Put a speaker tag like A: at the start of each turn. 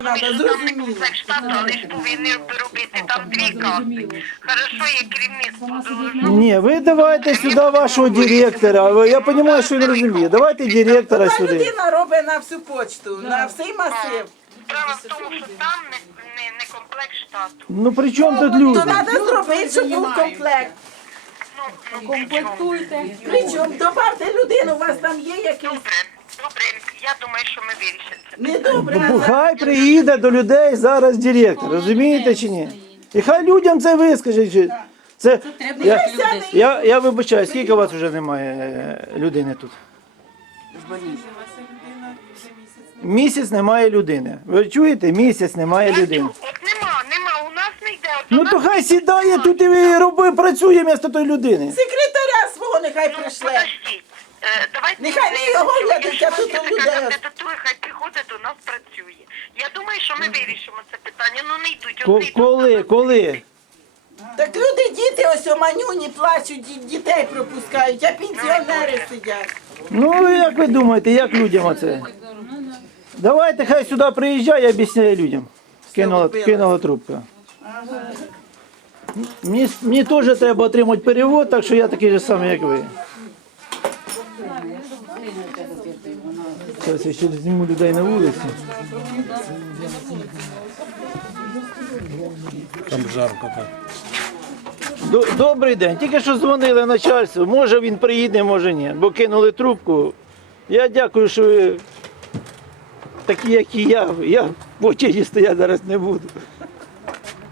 A: Там не комплекс штату, але ж повинні робити там дві карти. Хорошо, є керівництво должно.
B: Ні, ви давайте сюди вашого директора. Я розумію, що він розуміє. Давайте директора
C: Та
B: сюди.
C: людина робить на всю почту, на всій масив.
A: Справа в тому, що там не комплект штату.
B: Ну при чому тут
C: То
B: люди?
C: треба зробити, щоб був комплект.
A: Комплектуйте.
C: Причому добавте людину, у вас там є якийсь.
A: Добре, я думаю, що ми вирішимо це.
C: Не добре,
B: Ну, хай приїде до людей зараз директор, розумієте чи ні? І хай людям це вискаже. Це, я вибачаю, скільки у вас вже немає людини тут? Місяць немає людини. Ви чуєте? Місяць немає людини.
A: От нема, у нас не йде. От
B: Ну то хай сідає тут і працює вмісто тої людини.
C: секретаря свого нехай прийшле.
A: Подождіть. Давайте
C: Нехай не його глядить, а тут у людей.
A: Кандидатури хай приходить до нас працює. Я думаю, що ми вирішимо це питання. Ну не йдуть. От не йдуть.
B: Коли?
C: Так люди, діти ось у манюні плачуть, дітей пропускають, а пенсіонери сидять.
B: Ну як ви думаєте, як людям оце? Давайте хай сюди приїжджає і об'ясняє людям. Кинула трубку. Мені теж треба отримати перевод, так що я такий же самий, як ви. Зараз я ще зніму людей на вулиці.
D: Там жарко так.
B: Добрий день. Тільки що дзвонили начальству. Може він приїде, може ні. Бо кинули трубку. Я дякую, що ви такі, як і я. Я в очі стояти зараз не буду.